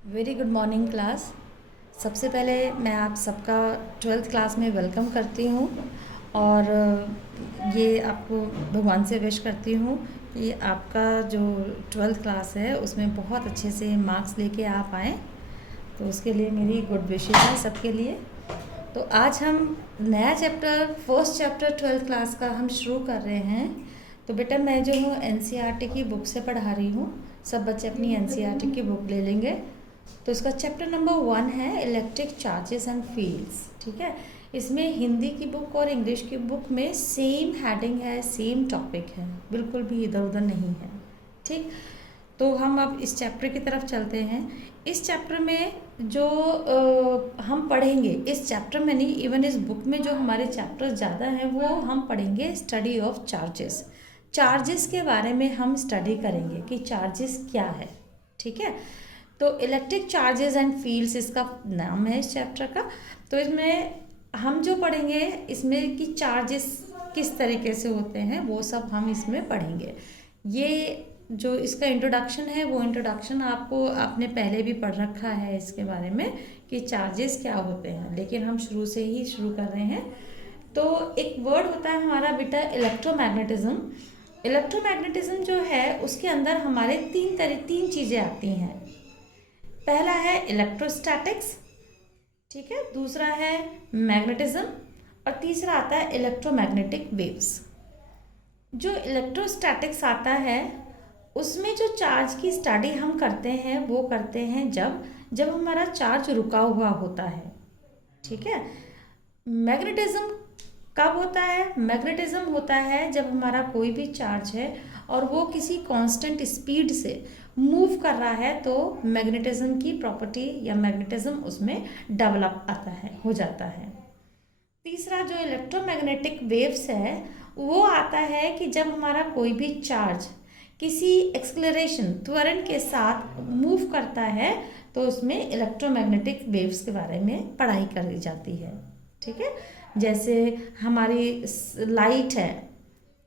Very good morning class. सबसे पहले मैं आप सबका ट्वेल्थ क्लास में वेलकम करती हूँ और ये आपको भगवान से विश करती हूँ कि आपका जो ट्वेल्थ क्लास है उसमें बहुत अच्छे से मार्क्स लेके आप आएँ। तो उसके लिए मेरी गुड विशेस है सबके लिए। तो आज हम नया chapter first chapter twelfth class का हम शुरू कर रहे हैं। तो बेटा मैं जो हूँ एनसीईआरटी की बुक से पढ़ा रही हूँ। सब बच्चे अपनी एनसीईआरटी की बुक ले लेंगे। तो इसका चैप्टर नंबर 1 है इलेक्ट्रिक चार्जेस एंड फील्ड्स। ठीक है, इसमें हिंदी की बुक और इंग्लिश की बुक में सेम हेडिंग है, सेम टॉपिक है, बिल्कुल भी इधर उधर नहीं है। ठीक, तो हम अब इस चैप्टर की तरफ चलते हैं। इस चैप्टर में जो हम पढ़ेंगे, इस चैप्टर में नहीं, इवन इस बुक में जो हमारे चैप्टर ज़्यादा हैं वो हम पढ़ेंगे स्टडी ऑफ चार्जेस। चार्जेस के बारे में हम स्टडी करेंगे कि चार्जेस क्या है। ठीक है, तो इलेक्ट्रिक चार्जेस एंड फील्ड्स इसका नाम है इस चैप्टर का। तो इसमें हम जो पढ़ेंगे इसमें कि चार्जेस किस तरीके से होते हैं वो सब हम इसमें पढ़ेंगे। ये जो इसका इंट्रोडक्शन है वो इंट्रोडक्शन आपको आपने पहले भी पढ़ रखा है इसके बारे में कि चार्जेस क्या होते हैं, लेकिन हम शुरू से ही शुरू कर रहे हैं। तो एक वर्ड होता है हमारा बेटा इलेक्ट्रोमैग्नेटिज्म। इलेक्ट्रोमैग्नेटिज्म जो है उसके अंदर हमारे तीन चीज़ें आती हैं। पहला है इलेक्ट्रोस्टैटिक्स, ठीक है, दूसरा है मैग्नेटिज्म और तीसरा आता है इलेक्ट्रोमैग्नेटिक वेव्स। जो इलेक्ट्रोस्टैटिक्स आता है उसमें जो चार्ज की स्टडी हम करते हैं वो करते हैं जब जब हमारा चार्ज रुका हुआ होता है। ठीक है, मैग्नेटिज्म कब होता है? मैग्नेटिज्म होता है जब हमारा कोई भी चार्ज है और वो किसी कांस्टेंट स्पीड से मूव कर रहा है, तो मैग्नेटिज्म की प्रॉपर्टी या मैग्नेटिज्म उसमें डेवलप आता है, हो जाता है। तीसरा जो इलेक्ट्रोमैग्नेटिक वेव्स है वो आता है कि जब हमारा कोई भी चार्ज किसी एक्सेलरेशन त्वरण के साथ मूव करता है तो उसमें इलेक्ट्रोमैग्नेटिक वेव्स के बारे में पढ़ाई करी जाती है। ठीक है, जैसे हमारी लाइट है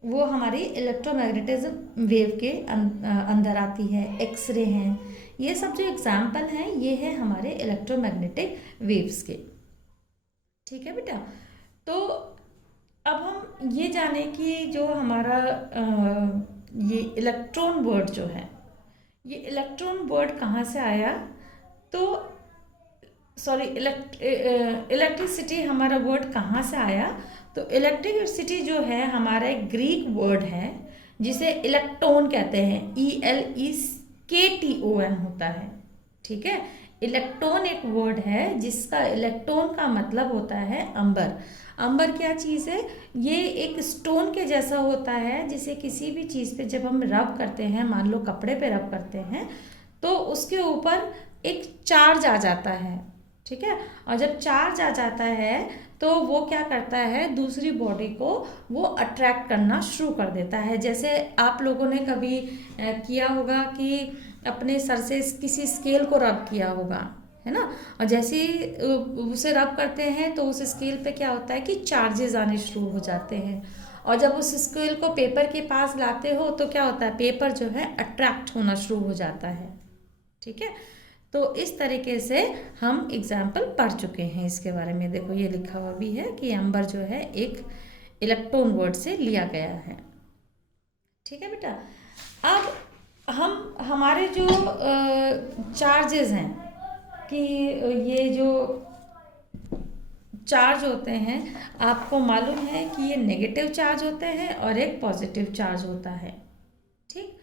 वो हमारी इलेक्ट्रोमैग्नेटिज्म वेव के अंदर आती है, एक्सरे हैं, ये सब जो एग्जाम्पल हैं ये है हमारे इलेक्ट्रोमैग्नेटिक वेव्स के। ठीक है बेटा, तो अब हम ये जाने कि जो हमारा ये इलेक्ट्रॉन वर्ड जो है, ये इलेक्ट्रॉन वर्ड कहाँ से आया? तो सॉरी, इलेक्ट्रिसिटी हमारा वर्ड कहाँ से आया? तो इलेक्ट्रिसिटी जो है हमारा एक ग्रीक वर्ड है जिसे इलेक्ट्रॉन कहते हैं, ELEKTON होता है। ठीक है, इलेक्ट्रॉन एक वर्ड है जिसका इलेक्ट्रॉन का मतलब होता है अंबर। अंबर क्या चीज़ है? ये एक स्टोन के जैसा होता है जिसे किसी भी चीज़ पे जब हम रब करते हैं, मान लो कपड़े पे रब करते हैं, तो उसके ऊपर एक चार्ज आ जाता है। ठीक है, और जब चार्ज आ जाता है तो वो क्या करता है, दूसरी बॉडी को वो अट्रैक्ट करना शुरू कर देता है। जैसे आप लोगों ने कभी किया होगा कि अपने सर से किसी स्केल को रब किया होगा, है ना, और जैसे ही उसे रब करते हैं तो उस स्केल पे क्या होता है कि चार्जेस आने शुरू हो जाते हैं, और जब उस स्केल को पेपर के पास लाते हो तो क्या होता है, पेपर जो है अट्रैक्ट होना शुरू हो जाता है। ठीक है, तो इस तरीके से हम एग्जाम्पल पढ़ चुके हैं इसके बारे में। देखो ये लिखा हुआ भी है कि अंबर जो है एक इलेक्ट्रॉन वर्ड से लिया गया है। ठीक है बेटा, अब हम हमारे जो चार्जेस हैं कि ये जो चार्ज होते हैं आपको मालूम है कि ये नेगेटिव चार्ज होते हैं और एक पॉजिटिव चार्ज होता है। ठीक,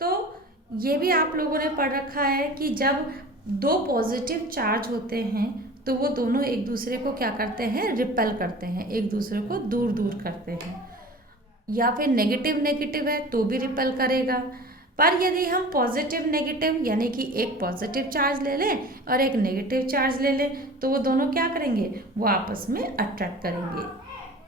तो ये भी आप लोगों ने पढ़ रखा है कि जब दो पॉजिटिव चार्ज होते हैं तो वो दोनों एक दूसरे को क्या करते हैं, रिपेल करते हैं, एक दूसरे को दूर दूर करते हैं। या फिर नेगेटिव नेगेटिव है तो भी रिपेल करेगा। पर यदि हम पॉजिटिव नेगेटिव यानी कि एक पॉजिटिव चार्ज ले लें और एक नेगेटिव चार्ज ले लें तो वो दोनों क्या करेंगे, वो आपस में अट्रैक्ट करेंगे।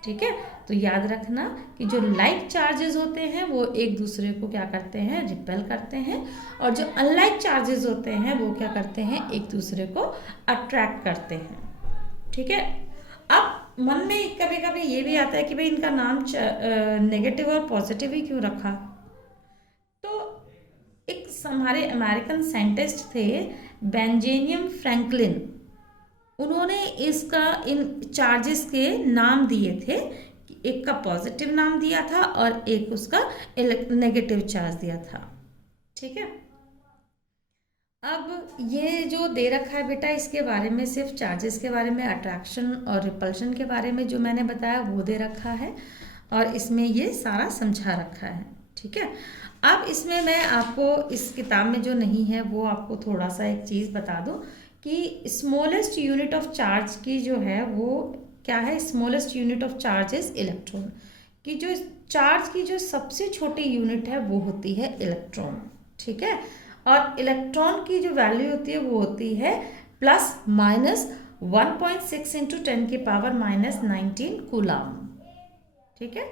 ठीक है, तो याद रखना कि जो लाइक चार्जेस होते हैं वो एक दूसरे को क्या करते हैं, रिपेल करते हैं, और जो अनलाइक चार्जेस होते हैं वो क्या करते हैं, एक दूसरे को अट्रैक्ट करते हैं। ठीक है, अब मन में कभी कभी ये भी आता है कि भाई इनका नाम नेगेटिव और पॉजिटिव ही क्यों रखा? तो एक हमारे अमेरिकन साइंटिस्ट थे बेंजामिन फ्रैंकलिन, उन्होंने इसका इन चार्जेस के नाम दिए थे। एक का पॉजिटिव नाम दिया था और एक उसका नेगेटिव चार्ज दिया था। ठीक है, अब ये जो दे रखा है बेटा, इसके बारे में सिर्फ चार्जेस के बारे में, अट्रैक्शन और रिपल्शन के बारे में जो मैंने बताया वो दे रखा है और इसमें ये सारा समझा रखा है। ठीक है, अब इसमें मैं आपको इस किताब में जो नहीं है वो आपको थोड़ा सा एक चीज़ बता दूं कि स्मॉलेस्ट यूनिट ऑफ चार्ज की जो है वो क्या है। Smallest unit of charge is electron, कि जो चार्ज की जो सबसे छोटी यूनिट है वो होती है इलेक्ट्रॉन। ठीक है, और इलेक्ट्रॉन की जो वैल्यू होती है वो होती है प्लस माइनस 1.6 इंटू 10 की पावर माइनस 19 कूलाम। ठीक है,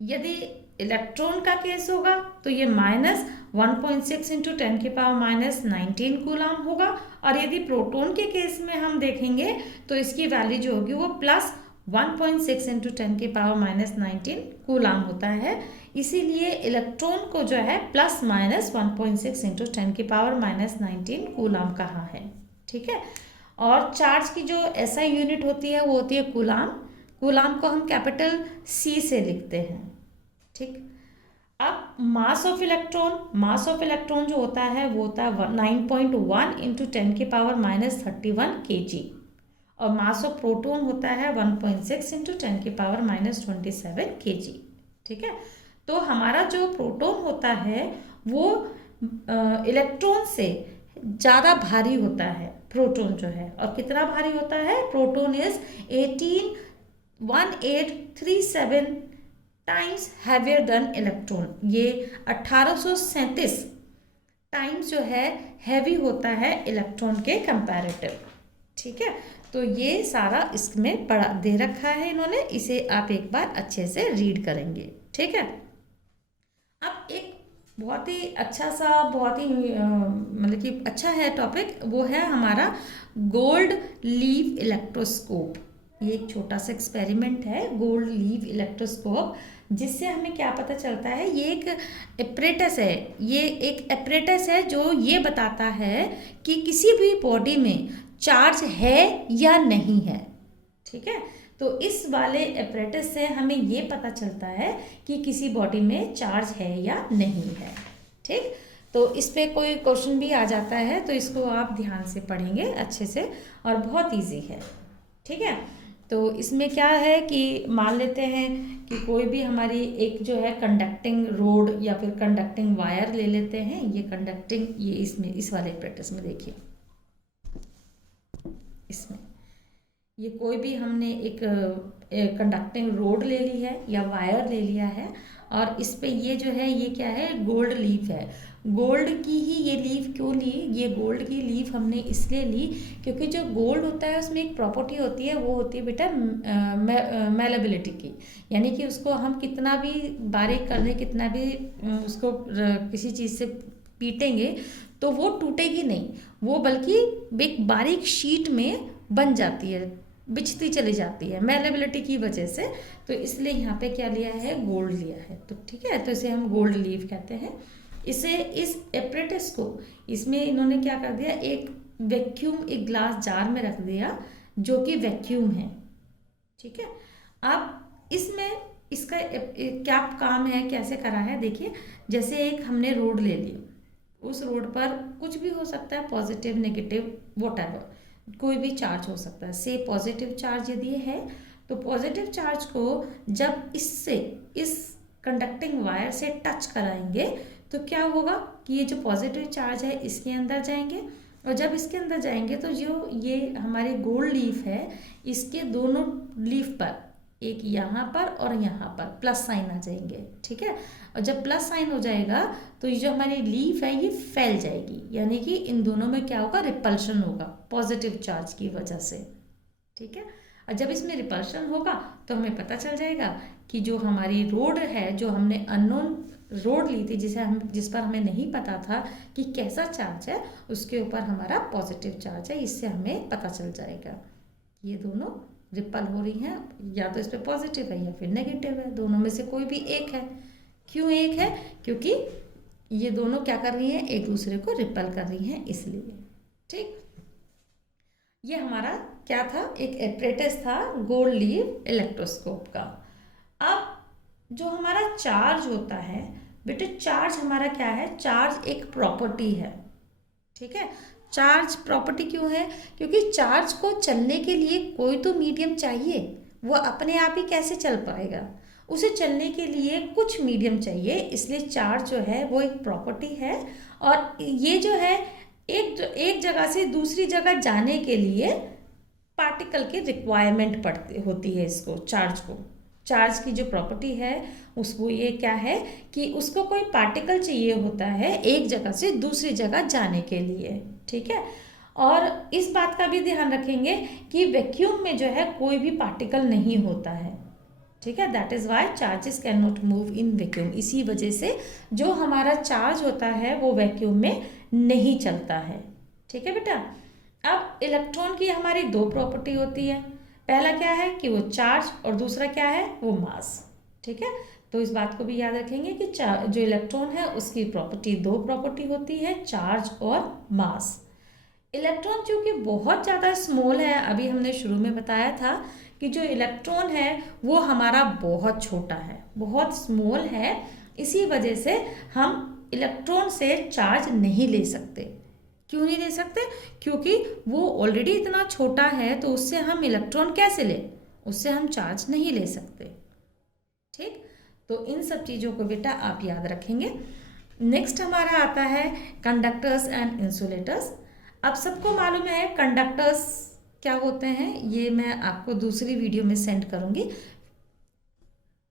यदि इलेक्ट्रॉन का केस होगा तो ये माइनस 1.6 इंटू 10 की पावर माइनस 19 कूलाम होगा, और यदि प्रोटॉन के केस में हम देखेंगे तो इसकी वैल्यू जो होगी वो प्लस 1.6 इंटू 10 की पावर माइनस 19 कूलाम होता है। इसीलिए इलेक्ट्रॉन को जो है प्लस माइनस 1.6 इंटू 10 की पावर माइनस 19 कूलाम कहा है। ठीक है, और चार्ज की जो एसआई यूनिट होती है वो होती है कूलाम। कूलाम को हम कैपिटल सी से लिखते हैं। ठीक, अब मास ऑफ इलेक्ट्रॉन जो होता है वो होता है 9.1 इंटू 10 की पावर माइनस 31 kg, और मास ऑफ प्रोटॉन होता है 1.6 इंटू 10 की पावर माइनस 27 kg। ठीक है, तो हमारा जो प्रोटॉन होता है वो इलेक्ट्रॉन से ज़्यादा भारी होता है, प्रोटॉन जो है। और कितना भारी होता है? Proton is 1837 times heavier than electron. ये 1837 टाइम्स जो है हैवी होता है इलेक्ट्रॉन के कंपैरेटिव। ठीक है, तो ये सारा इसमें पढ़ा दे रखा है इन्होंने, इसे आप एक बार अच्छे से रीड करेंगे। ठीक है, अब एक बहुत ही अच्छा सा, बहुत ही मतलब कि अच्छा है टॉपिक, वो है हमारा गोल्ड लीफ इलेक्ट्रोस्कोप। ये एक छोटा सा एक्सपेरिमेंट है, गोल्ड लीफ इलेक्ट्रोस्कोप, जिससे हमें क्या पता चलता है। ये एक एपरेटस है, ये एक एपरेटस है जो ये बताता है कि किसी भी बॉडी में चार्ज है या नहीं है। ठीक है, तो इस वाले एपरेटस से हमें ये पता चलता है कि किसी बॉडी में चार्ज है या नहीं है। ठीक, तो इस पे कोई क्वेश्चन भी आ जाता है तो इसको आप ध्यान से पढ़ेंगे अच्छे से, और बहुत इजी है। ठीक है, तो इसमें क्या है कि मान लेते हैं कि कोई भी हमारी एक जो है कंडक्टिंग रोड या फिर कंडक्टिंग वायर ले लेते हैं। ये कंडक्टिंग, ये इसमें इस वाले एपरेटस में देखिए, इसमें ये कोई भी हमने एक कंडक्टिंग रोड ले ली है या वायर ले लिया है, और इस पे ये जो है ये क्या है? गोल्ड लीफ है। गोल्ड की ही ये लीफ क्यों ली? ये गोल्ड की लीफ हमने इसलिए ली क्योंकि जो गोल्ड होता है उसमें एक प्रॉपर्टी होती है, वो होती है बेटा मेलेबिलिटी की, यानी कि उसको हम कितना भी बारीक कर दें, कितना भी उसको किसी चीज़ से पीटेंगे तो वो टूटेगी नहीं, वो बल्कि एक बारीक शीट में बन जाती है, बिछती चली जाती है मेलेबिलिटी की वजह से। तो इसलिए यहाँ पे क्या लिया है? गोल्ड लिया है। तो ठीक है, तो इसे हम गोल्ड लीफ कहते हैं। इसे, इस एपरेटस को, इसमें इन्होंने क्या कर दिया, एक वैक्यूम, एक ग्लास जार में रख दिया जो कि वैक्यूम है। ठीक है, अब इसमें इसका क्या काम है, कैसे करा है, देखिए। जैसे एक हमने रोड ले ली, उस रोड पर कुछ भी हो सकता है, पॉजिटिव नेगेटिव व्हाटएवर, कोई भी चार्ज हो सकता है। से पॉजिटिव चार्ज यदि है तो पॉजिटिव चार्ज को जब इससे, इस कंडक्टिंग वायर से टच कराएंगे तो क्या होगा कि ये जो पॉजिटिव चार्ज है इसके अंदर जाएंगे, और जब इसके अंदर जाएंगे तो जो ये हमारी गोल्ड लीफ है, इसके दोनों लीफ पर, एक यहाँ पर और यहाँ पर प्लस साइन आ जाएंगे। ठीक है, और जब प्लस साइन हो जाएगा तो ये जो हमारी लीफ है ये फैल जाएगी, यानी कि इन दोनों में क्या होगा? रिपल्शन होगा पॉजिटिव चार्ज की वजह से। ठीक है, और जब इसमें रिपल्शन होगा तो हमें पता चल जाएगा कि जो हमारी रोड है, जो हमने अननोन रोड ली थी, जिस पर हमें नहीं पता था कि कैसा चार्ज है, उसके ऊपर हमारा पॉजिटिव चार्ज है। इससे हमें पता चल जाएगा ये दोनों रिपल हो रही हैं, या तो इस पर पॉजिटिव है या फिर नेगेटिव है, दोनों में से कोई भी एक है। क्यों एक है? क्योंकि ये दोनों क्या कर रही हैं, एक दूसरे को रिपेल कर रही हैं, इसलिए। ठीक, ये हमारा क्या था, एक एपरेटस था गोल्ड लीफ इलेक्ट्रोस्कोप का। अब जो हमारा चार्ज होता है बेटे, चार्ज हमारा क्या है, चार्ज एक प्रॉपर्टी है। ठीक है, चार्ज प्रॉपर्टी क्यों है, क्योंकि चार्ज को चलने के लिए कोई तो मीडियम चाहिए, वो अपने आप ही कैसे चल पाएगा, उसे चलने के लिए कुछ मीडियम चाहिए, इसलिए चार्ज जो है वो एक प्रॉपर्टी है। और ये जो है एक जगह से दूसरी जगह जाने के लिए पार्टिकल की रिक्वायरमेंट पड़ती होती है इसको, चार्ज को। चार्ज की जो प्रॉपर्टी है उसको ये क्या है कि उसको कोई पार्टिकल चाहिए होता है एक जगह से दूसरी जगह जाने के लिए। ठीक है, और इस बात का भी ध्यान रखेंगे कि वैक्यूम में जो है कोई भी पार्टिकल नहीं होता है। ठीक है, that is why charges can not move in vacuum. इसी वजह से जो हमारा चार्ज होता है वो वैक्यूम में नहीं चलता है। ठीक है बेटा, अब इलेक्ट्रॉन की हमारी दो प्रॉपर्टी होती है, पहला क्या है कि वो चार्ज, और दूसरा क्या है, वो मास। ठीक है, तो इस बात को भी याद रखेंगे कि जो इलेक्ट्रॉन है उसकी प्रॉपर्टी, दो प्रॉपर्टी होती है, चार्ज और मास। इलेक्ट्रॉन चूँकि बहुत ज़्यादा स्मॉल है, अभी हमने शुरू में बताया था कि जो इलेक्ट्रॉन है वो हमारा बहुत छोटा है, बहुत स्मॉल है, इसी वजह से हम इलेक्ट्रॉन से चार्ज नहीं ले सकते। क्यों नहीं ले सकते, क्योंकि वो ऑलरेडी इतना छोटा है, तो उससे हम इलेक्ट्रॉन कैसे लें, उससे हम चार्ज नहीं ले सकते। ठीक, तो इन सब चीज़ों को बेटा आप याद रखेंगे। नेक्स्ट हमारा आता है कंडक्टर्स एंड इंसुलेटर्स। अब सबको मालूम है कंडक्टर्स क्या होते हैं, ये मैं आपको दूसरी वीडियो में सेंड करूँगी,